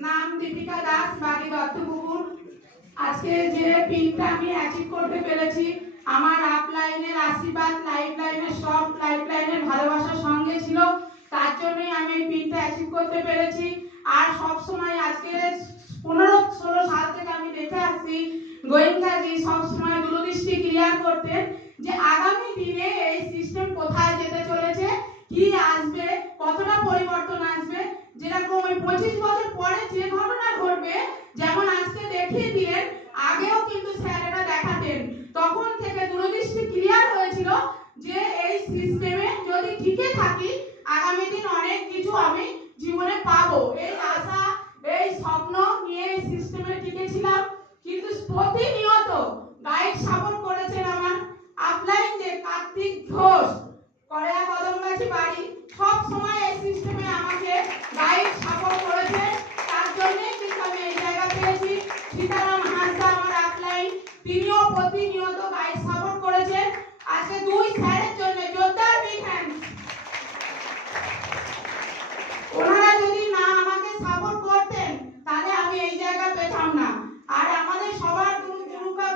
নাম দীপিকা দাস, বাড়ি দত্তপুকুর। আজকে যে পিনটা আমি অ্যাচিভ করতে পেরেছি, আমার আপলাইনের আশীর্বাদ, লাইফ লাইনের সব লাইফ লাইনের ভালোবাসার সঙ্গে ছিল, তার জন্যই আমি এই পিনটা অ্যাচিভ করতে পেরেছি। আর সব সময় আজকে 15-16 সাল থেকে আমি দেখে আসছি গোয়েঙ্কাজি সবসময় দূরদৃষ্টি ক্লিয়ার করতেন যে আগামী দিনে এই সিস্টেম কোথায় যেতে চলেছে, কি আসবে, কতটা পরিবর্তন আসবে। যেরকম ওই 25 বছর পরে যে ঘটনা ঘটবে, যেমন আজকে দেখিয়ে দিলেন, আগেও কিন্তু স্যার এটা দেখাতেন। তখন থেকে দূরদৃষ্টি ক্লিয়ার হয়েছিল যে এই সিস্টেমে যদি টিকে থাকি, আগামী দিন অনেক কিছু আমি জীবনে পাবো। এই আশা, এই স্বপ্ন নিয়ে এই সিস্টেমে টিকেছিলাম। কিন্তু প্রতিনিয়ত গাইড সাপোর্ট করেছেন আমার আপলাইন যে কার্তিক ঘোষ, কড়াইয়া কদমগাছি বাড়ি, সব সময় এই সিস্টেমে আমাকে গাইড সাপোর্ট করেছে। তার জন্যই কিন্তু আমি এই জায়গা পেয়েছি। সীতারাম হাসদা আমার আপলাইন, তিনিও প্রতিনিয়ত গাইড সাপোর্ট করেছেন। আজকে দুই স্যারের জন্য জোরদার বিগ হ্যান্ড। ওনারা যদি না আমাকে সাপোর্ট করতেন তাহলে আমি এই জায়গা পেতাম না। আর আমাদের সবার গুরু,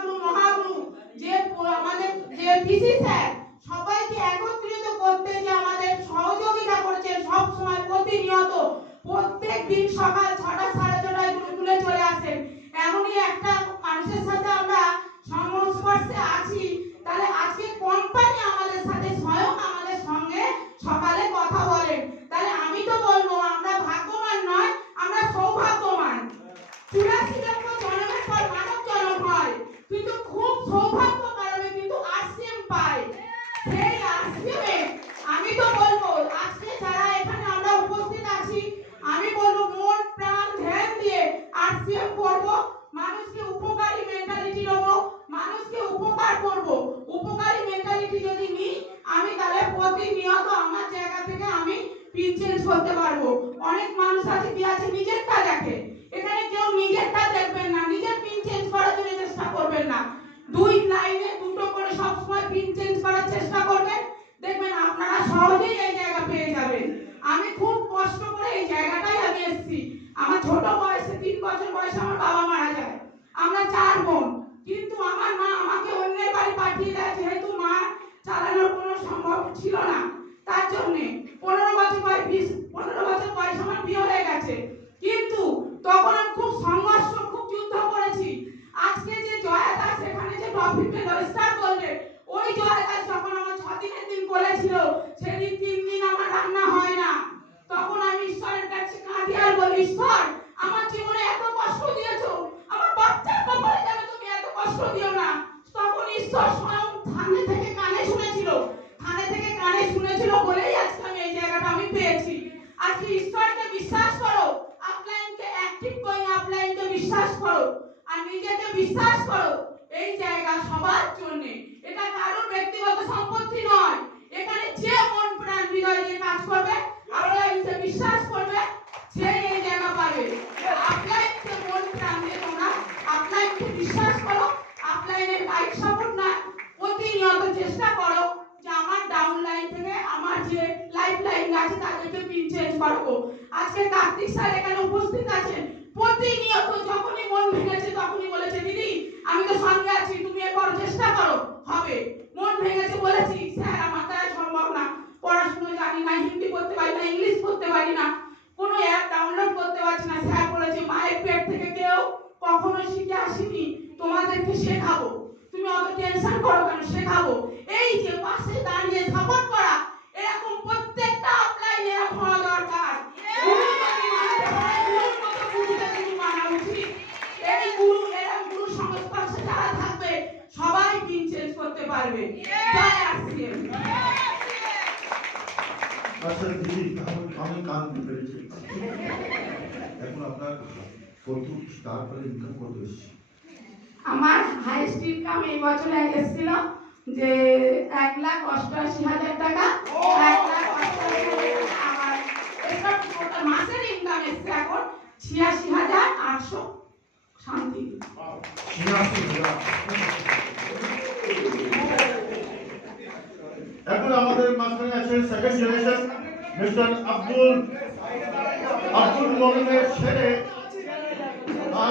গুরু মহাগুরু যে আমাদের যে পিসি স্যার, সবাইকে একত্রিত করতে যে আমাদের সহযোগিতা করেছেন সব সময়, প্রতিনিয়ত প্রত্যেক দিন সকাল 6টা 6:30টায় গুরুকুলে চলে আসেন। এমনই একটা মানুষের সাথে আমরা সংস্পর্শে আছি, তাহলে আজকে কোম্পানি আমাদের সাথে স্বয়ং আমাদের সঙ্গে সকালে কথা বলেন। তাহলে আমি তো বলবো আমরা ভাগ্যবান নয়, আমরা সৌভাগ্যবান। 84 লক্ষ জন্মের পর মানব জন্ম হয়, কিন্তু খুব সৌভাগ্য কারণে কিন্তু আরসিএম পায়। সেই আরসিএমে আমি তো বলবো আজকে যারা এখানে আমরা উপস্থিত আছি, আমি বলবো মন প্রাণ ধ্যান দিয়ে আরসিএম করব, মানুষকে উপকারী মেন্টালিটি নেব, মানুষকে উপকার করব। উপকারী মেন্টালিটি যদি নিই আমি, তাহলে প্রতিনিয়ত আমার জায়গা থেকে আমি পিন চেঞ্জ করতে পারবো। অনেক মানুষ আছে কি আছে নিজেরটা দেখে, এখানে কেউ নিজেরটা দেখবেন না, নিজের পিন চেঞ্জ করার জন্য চেষ্টা করবেন না। দুই লাইনে দুটো করে সব সময় পিন চেঞ্জ করার চেষ্টা করবেন, দেখবেন আপনারা সহজেই এই জায়গা পেয়ে যাবেন। আমি খুব কষ্ট করে এই জায়গাটাই আমি এসেছি। আমার ছোট বয়সে 3 বছর বয়সে আমার বাবা মারা যায়। আমরা 4 বোন, কিন্তু আমার মা আমাকে অন্যের বাড়ি পাঠিয়ে দেয়, যেহেতু মা চালানোর কোনো সম্ভব ছিল না। তার জন্য 15 বছর বয়স আমার বিয়ে হয়ে গেছে। কিন্তু তখন আমি খুব সংঘর্ষ, খুব যুদ্ধ করেছি। আজকে যে জয়া দাস এখানে যে ট্রফি পেল স্টার গোল্ডে, ওই জয়া দাস যখন আমার 6 দিনের দিন করেছিল, সেদিন 3 দিন আমার রান্না হয় না। তখন আমি ঈশ্বরের কাছে কাঁদি আর বলি, ঈশ্বর আমার জীবনে এত কষ্ট দিয়েছো, আমার বাচ্চার কপালে যাবে তুমি এত কষ্ট দিও না। তখন ঈশ্বর স্বয়ং থানে থেকে কানে শুনেছিল, বলেই আজকে আমি এই জায়গাটা আমি পেয়েছি। আজকে ঈশ্বরকে বিশ্বাস করো, আপলাইনকে অ্যাক্টিভ করে আপলাইনকে বিশ্বাস করো, আর নিজেকে বিশ্বাস করো। এই জায়গা সবার জন্য, এটা কারোর ব্যক্তিগত সম্পত্তি নয়। এখানে যে মন প্রাণ হৃদয় দিয়ে কাজ করবে, আপলাইনকে বিশ্বাস করবে, সে এই জায়গা পাবে। আপলাইনকে মন প্রাণ দিয়ে তোমরা আপলাইনকে বিশ্বাস করো, আপলাইনের গাইড সাপোর্ট না, প্রতিনিয়ত চেষ্টা করো যে আমার ডাউন লাইন থেকে আমার যে লাইফ লাইন আছে তাদেরকে পিন চেঞ্জ করবো। আজকে কার্তিক স্যার এখানে উপস্থিত আছেন, প্রতিনিয়ত যখনই মন ভেঙেছে তখনই বলেছে, দিদি আমি তো সঙ্গে আছি, তুমি একবার চেষ্টা করো, হবে। মন ভেঙেছে বলেছি, স্যার আমার দ্বারা সম্ভব না, পড়াশোনা জানি না, হিন্দি করতে পারি না, ইংলিশ করতে পারি না, কোনো অ্যাপ ডাউনলোড করতে পারছি না। স্যার বলেছে, মায়ের পেট থেকে কেউ কখনো শিখে আসেনি, তোমাদেরকে শেখাবো, তুমি অত টেনশন করো কেন, শেখাবো। এই যে পাশে দাঁড়িয়ে সাপোর্ট করা, এরকম প্রত্যেকটা আপলাইন এরকম হওয়া দরকার। এই গুরু, এরকম গুরু সংস্পর্শে যারা থাকবে সবাই পিন চেঞ্জ করতে পারবে। জয় আরসিএম। আচ্ছা দিদি, আমি কানতে পেরেছি। এখন আপনার কত তারপরে ইনকাম কত এসেছে? আমার হাইস্ট ইনকাম এই বছর এসেছিল যে 1,88,000 টাকা। 1,88,000 আমার এটা টোটাল মাসের ইনকাম এসেছে এখন 86,800 শান্তি। এখন আমাদের মাঝখানে আছে সেকেন্ড জেনারেশন মিস্টার আব্দুল মোমেনের ছেলে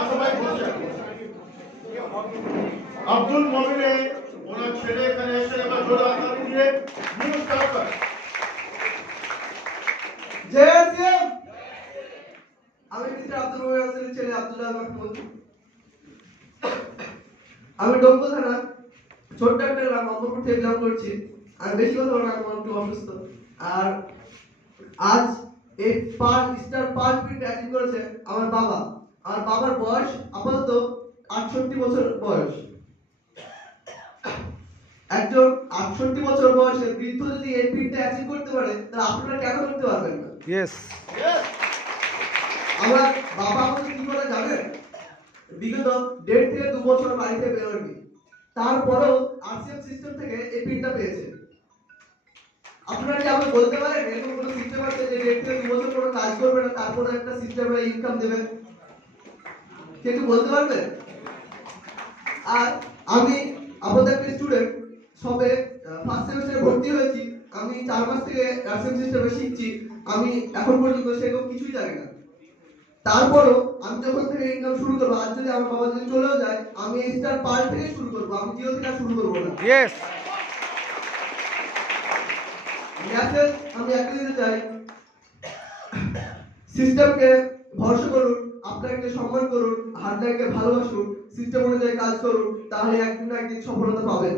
সবাই বসে আছে। আব্দুল মমিনে ওনার ছেলে এখানে এসে এবার জোড়া হাতালি দিয়ে নিউজ স্টার্ট করে। জয় সিএম। আমি মিস্টার আব্দুল মমিন হোসেনের ছেলে আব্দুল্লাহ মাহমুদ। আমি ডোমকল থানা ছোট্ট একটা গ্রাম অম্বরপুর থেকে বিলং করছি। আমি বেশি কথা বলবো না, আমার একটু অসুস্থ। আর আজ এই স্টার 5 মিনিট অ্যাচিভ করেছে আমার বাবা। আমার বাবার বয়স আপাতত 68 বছর বয়স। একজন 68 বছর বয়সের বৃদ্ধ যদি এই পিনটা অ্যাচিভ করতে পারে, তাহলে আপনারা কেন করতে পারবেন না? ইয়েস। আমার বাবা আমাকে কি করে জানেন? বিগত 1.5 থেকে 2 বছর বাড়িতে বেরোয়নি, তারপরেও আরসিএম সিস্টেম থেকে এই পিনটা পেয়েছে। আপনারা কি আমাকে বলতে পারেন এরকম কোনো সিস্টেম আছে যে 1.5 থেকে 2 বছর কোনো কাজ করবে না, তারপরে একটা সিস্টেমে ইনকাম দেবে? কেউ বলতে পারবে? আর আমি আপনাদের একটা স্টুডেন্ট, সবে ফার্স্ট সেমিস্টারে ভর্তি হয়েছি। আমি 4 মাস থেকে আরসিএম সিস্টেমে শিখছি। আমি এখন পর্যন্ত সেরকম কিছুই জানি না। তারপরও আমি যখন থেকে ইনকাম শুরু করবো, আজ যদি আমার বাবা যদি চলেও যায়, আমি এই স্টার পার থেকে শুরু করবো, আমি জিও থেকে আর শুরু করবো না। ইয়েস। মেসেজ আমি একটা দিতে চাই, সিস্টেমকে ভরসা করুন, আপনাকে সম্মান করুন, হার্ডওয়ার্ককে ভালোবাসুন, সিস্টেম অনুযায়ী কাজ করুন, তাহলে একদিন না একদিন সফলতা পাবেন।